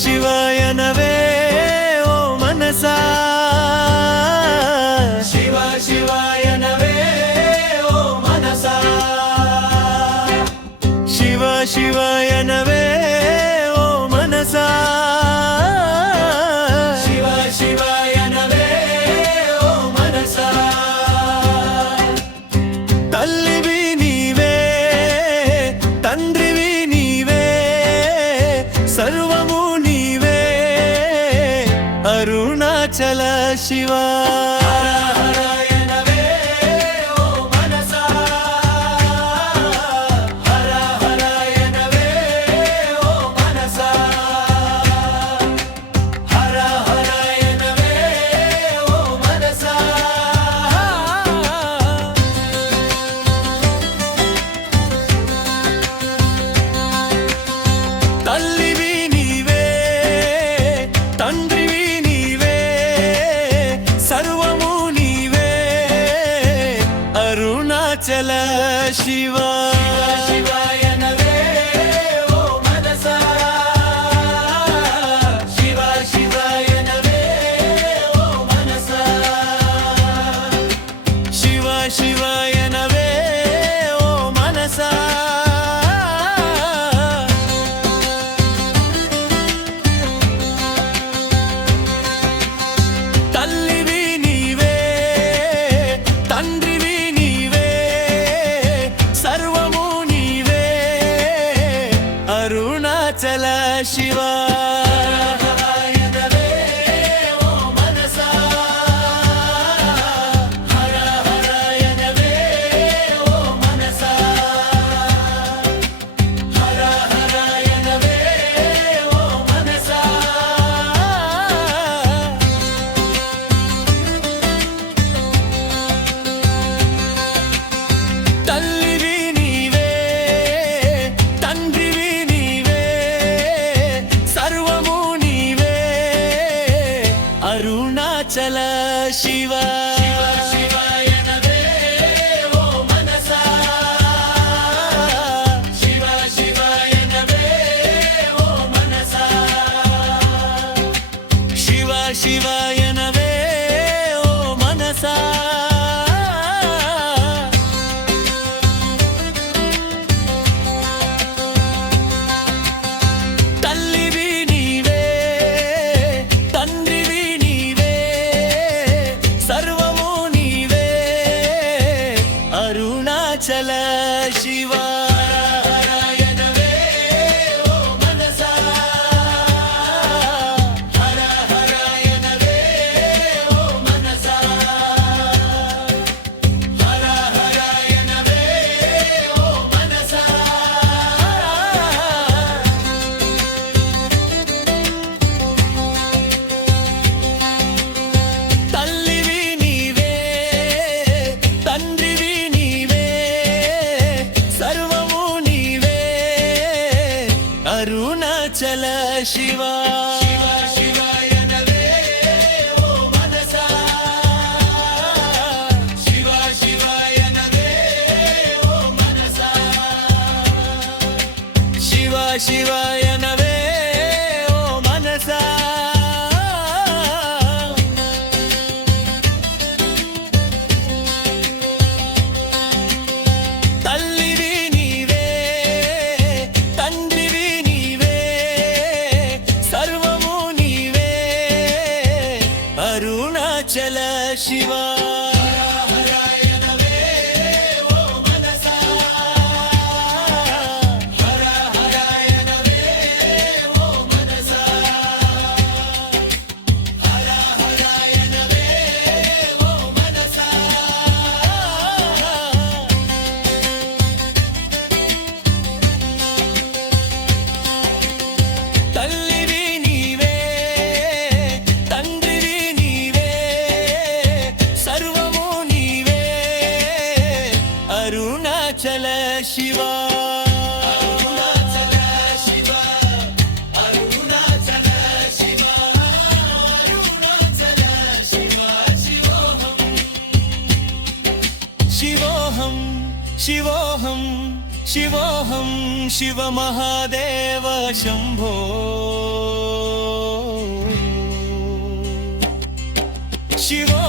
శివాయనవే ఓ మనసా శివ శివాయనవే ఓ మనసా శివ శివాయనవే ఓ మనసా శివ శివాయనవే ఓ మనసా తల్లివి నీవే తండ్రివి నీవే సర్వము నీవే అరుణాచల శివా తల్లివి నీవే తండ్రివి నీవే సర్వము నీవే అరుణాచల శివా శివాయనవే ఓ మనసా శివ శివాయనవే ఓ మనసా శివ శివాయనవే ఓ మనసా తల్లివి నీవే తండ్రివి నీవే సర్వము నీవే అరుణాచల శివా తల్లివి నీవే తండ్రివి నీవే సర్వము నీవే అరుణాచల శివా శివాయనవే ఓ మనసా శివ శివాయనవే ఓ మనసా శివ శివాయనవే ఓ మనసా తల్లివి నీవే తండ్రివి నీవే సర్వము నీవే అరుణాచల శివా తల్లివి నీవే తండ్రివి నీవే సర్వము నీవే అరుణాచల శివా శివాయనవే ఓ మనసా శివ శివాయనవే ఓ మనసా శివ శివాయనవే ఓ మనసా తల్లివి నీవే తండ్రివి నీవే సర్వము నీవే అరుణాచల శివా తల్లివి నీవే తండ్రివి నీవే సర్వము నీవే అరుణాచల శివా శివోహం శివోహం शिवोऽहं शिव महादेव शम्भो शिवो